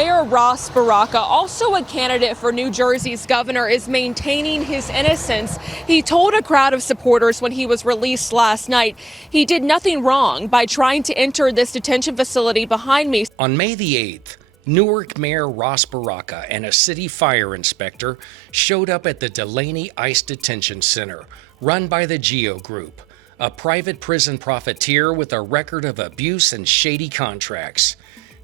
Mayor Ross Baraka, also a candidate for New Jersey's governor, is maintaining his innocence. He told a crowd of supporters when he was released last night he did nothing wrong by trying to enter this detention facility behind me. On May the 8th, Newark Mayor Ross Baraka and a city fire inspector showed up at the Delaney ICE Detention Center, run by the GEO Group, a private prison profiteer with a record of abuse and shady contracts.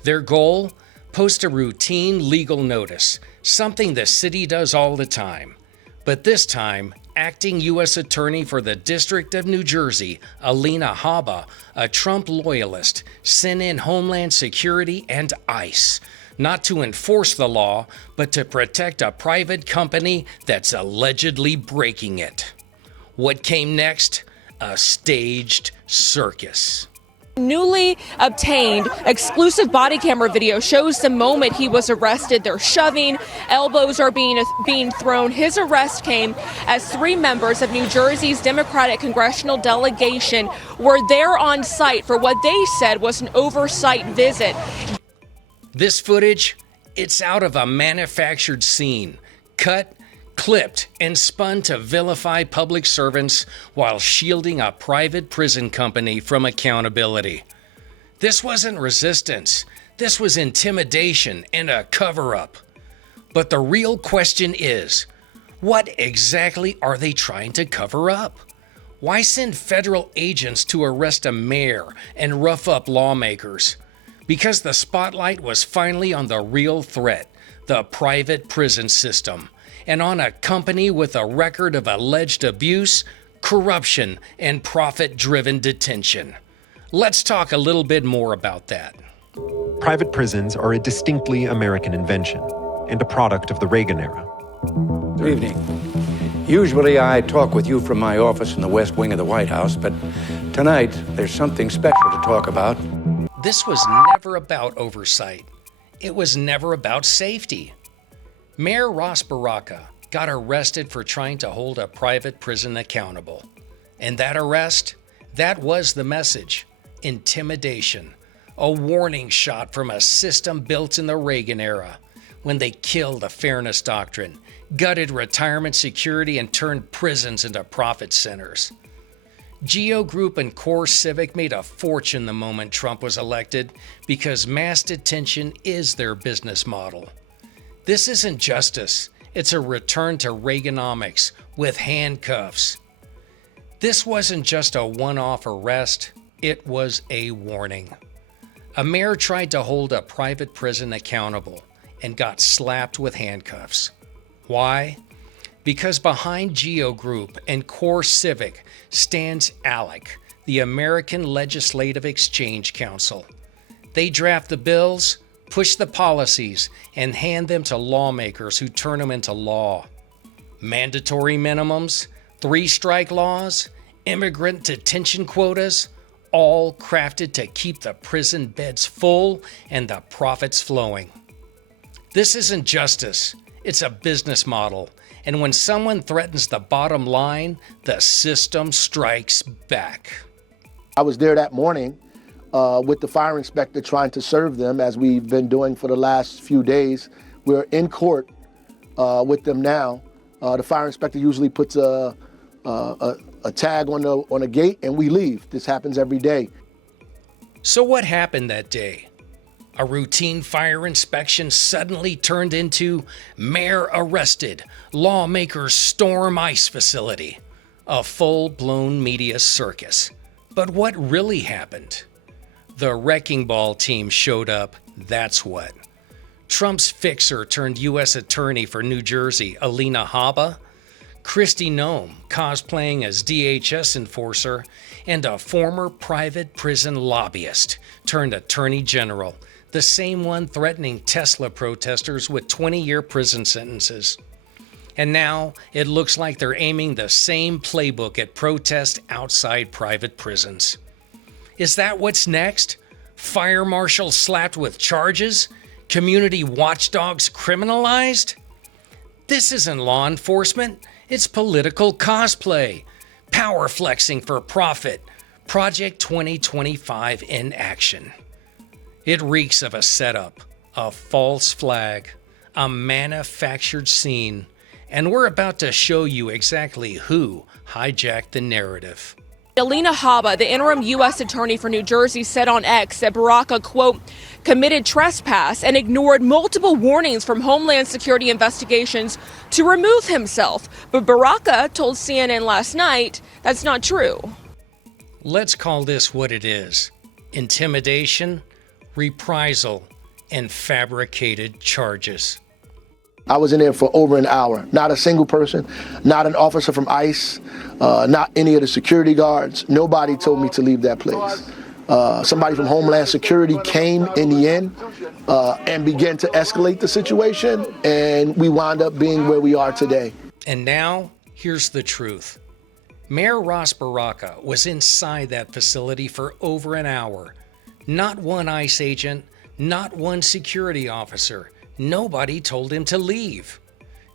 Their goal? Post a routine legal notice, something the city does all the time. But this time, acting U.S. Attorney for the District of New Jersey, Alina Habba, a Trump loyalist, sent in Homeland Security and ICE, not to enforce the law, but to protect a private company that's allegedly breaking it. What came next? A staged circus. Newly obtained exclusive body camera video shows the moment he was arrested. They're shoving, elbows are being thrown. His arrest came as 3 members of New Jersey's Democratic congressional delegation were there on site for what they said was an oversight visit. This footage, it's out of a manufactured scene, cut, clipped, and spun to vilify public servants while shielding a private prison company from accountability. This wasn't resistance. This was intimidation and a cover-up. But the real question is, what exactly are they trying to cover up? Why send federal agents to arrest a mayor and rough up lawmakers? Because the spotlight was finally on the real threat, the private prison system, and on a company with a record of alleged abuse, corruption, and profit-driven detention. Let's talk a little bit more about that. Private prisons are a distinctly American invention and a product of the Reagan era. Good evening. Usually I talk with you from my office in the West Wing of the White House, but tonight there's something special to talk about. This was never about oversight. It was never about safety. Mayor Ross Baraka got arrested for trying to hold a private prison accountable. And that arrest, that was the message. Intimidation. A warning shot from a system built in the Reagan era, when they killed the fairness doctrine, gutted retirement security, and turned prisons into profit centers. GEO Group and CoreCivic made a fortune the moment Trump was elected because mass detention is their business model. This isn't justice. It's a return to Reaganomics with handcuffs. This wasn't just a one-off arrest. It was a warning. A mayor tried to hold a private prison accountable and got slapped with handcuffs. Why? Because behind GEO Group and CoreCivic stands ALEC, the American Legislative Exchange Council. They draft the bills, push the policies, and hand them to lawmakers who turn them into law. Mandatory minimums, 3-strike laws, immigrant detention quotas, all crafted to keep the prison beds full and the profits flowing. This isn't justice, it's a business model. And when someone threatens the bottom line, the system strikes back. I was there that morning with the fire inspector trying to serve them, as we've been doing for the last few days. We're in court with them now. The fire inspector usually puts a tag on a gate and we leave. This happens every day. So what happened that day? A routine fire inspection suddenly turned into mayor arrested, lawmakers storm ICE facility. A full-blown media circus. But what really happened? The wrecking ball team showed up, that's what. Trump's fixer turned U.S. Attorney for New Jersey, Alina Habba, Kristi Noem cosplaying as DHS enforcer, and a former private prison lobbyist turned Attorney General, the same one threatening Tesla protesters with 20-year prison sentences. And now it looks like they're aiming the same playbook at protests outside private prisons. Is that what's next? Fire marshals slapped with charges? Community watchdogs criminalized? This isn't law enforcement. It's political cosplay. Power flexing for profit. Project 2025 in action. It reeks of a setup, a false flag, a manufactured scene, and we're about to show you exactly who hijacked the narrative. Alina Habba, the interim U.S. attorney for New Jersey, said on X that Baraka, quote, committed trespass and ignored multiple warnings from Homeland Security investigations to remove himself. But Baraka told CNN last night that's not true. Let's call this what it is: intimidation, reprisal, and fabricated charges. I was in there for over an hour. Not a single person, not an officer from ICE, not any of the security guards. Nobody told me to leave that place. Somebody from Homeland Security came in the end and began to escalate the situation, and we wound up being where we are today. And now, here's the truth. Mayor Ras Baraka was inside that facility for over an hour. Not one ICE agent, not one security officer. Nobody told him to leave.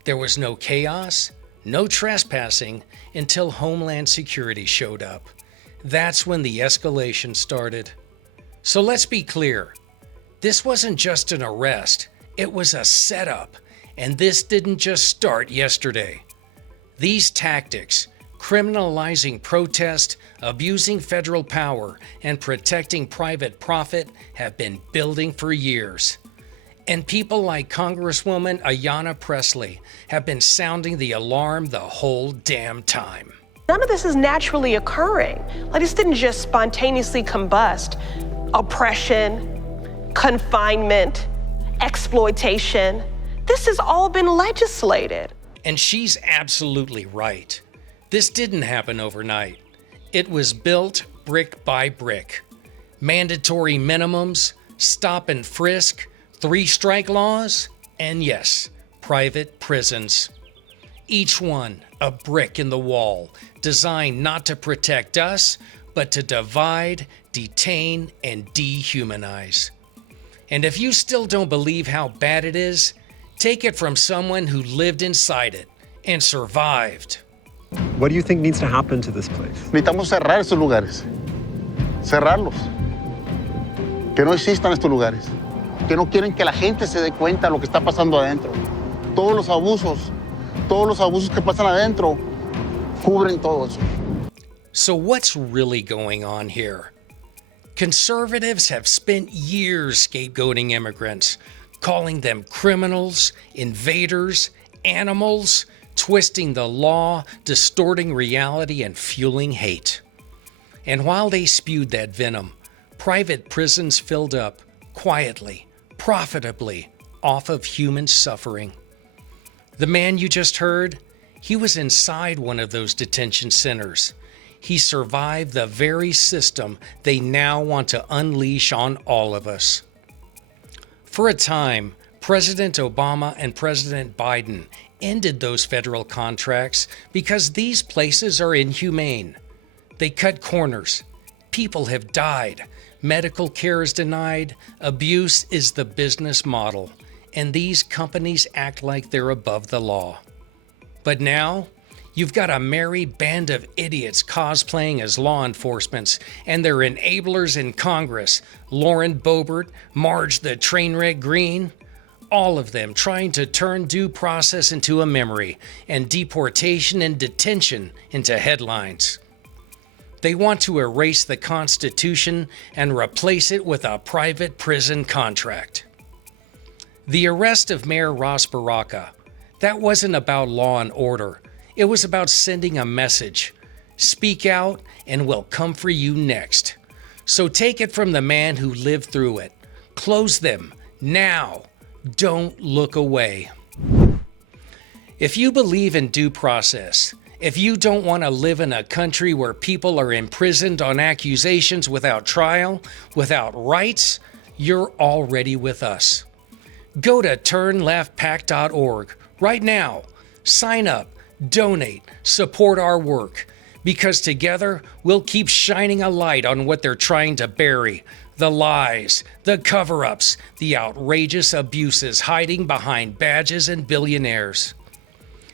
There was no chaos, no trespassing until Homeland Security showed up. That's when the escalation started. So let's be clear. This wasn't just an arrest. It was a setup. And this didn't just start yesterday. These tactics, criminalizing protest, abusing federal power, and protecting private profit, have been building for years. And people like Congresswoman Ayanna Pressley have been sounding the alarm the whole damn time. None of this is naturally occurring. Like, this didn't just spontaneously combust. Oppression, confinement, exploitation. This has all been legislated. And she's absolutely right. This didn't happen overnight. It was built brick by brick. Mandatory minimums, stop and frisk, 3-strike laws, and yes, private prisons. Each one a brick in the wall, designed not to protect us, but to divide, detain, and dehumanize. And if you still don't believe how bad it is, take it from someone who lived inside it and survived. What do you think needs to happen to this place? Necesitamos cerrar estos lugares. Cerrarlos. Que no existan estos lugares. Que no quieren que la gente se dé cuenta de lo que está pasando adentro. Todos los abusos que pasan adentro, cubren todo eso. So what's really going on here? Conservatives have spent years scapegoating immigrants, calling them criminals, invaders, animals, twisting the law, distorting reality, and fueling hate. And while they spewed that venom, private prisons filled up quietly, profitably, off of human suffering. The man you just heard, he was inside one of those detention centers. He survived the very system they now want to unleash on all of us. For a time, President Obama and President Biden ended those federal contracts because these places are inhumane. They cut corners. People have died. Medical care is denied. Abuse is the business model. And these companies act like they're above the law. But now, you've got a merry band of idiots cosplaying as law enforcement, and their enablers in Congress, Lauren Boebert, Marge the Trainwreck Green, all of them trying to turn due process into a memory and deportation and detention into headlines. They want to erase the Constitution and replace it with a private prison contract. The arrest of Mayor Ras Baraka, that wasn't about law and order. It was about sending a message. Speak out and we'll come for you next. So take it from the man who lived through it. Close them now. Don't look away. If you believe in due process, if you don't want to live in a country where people are imprisoned on accusations without trial, without rights, you're already with us. Go to turnleftpac.org right now. Sign up, donate, support our work, because together we'll keep shining a light on what they're trying to bury. The lies, the cover-ups, the outrageous abuses hiding behind badges and billionaires.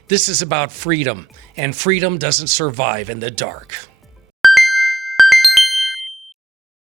This is about freedom, and freedom doesn't survive in the dark.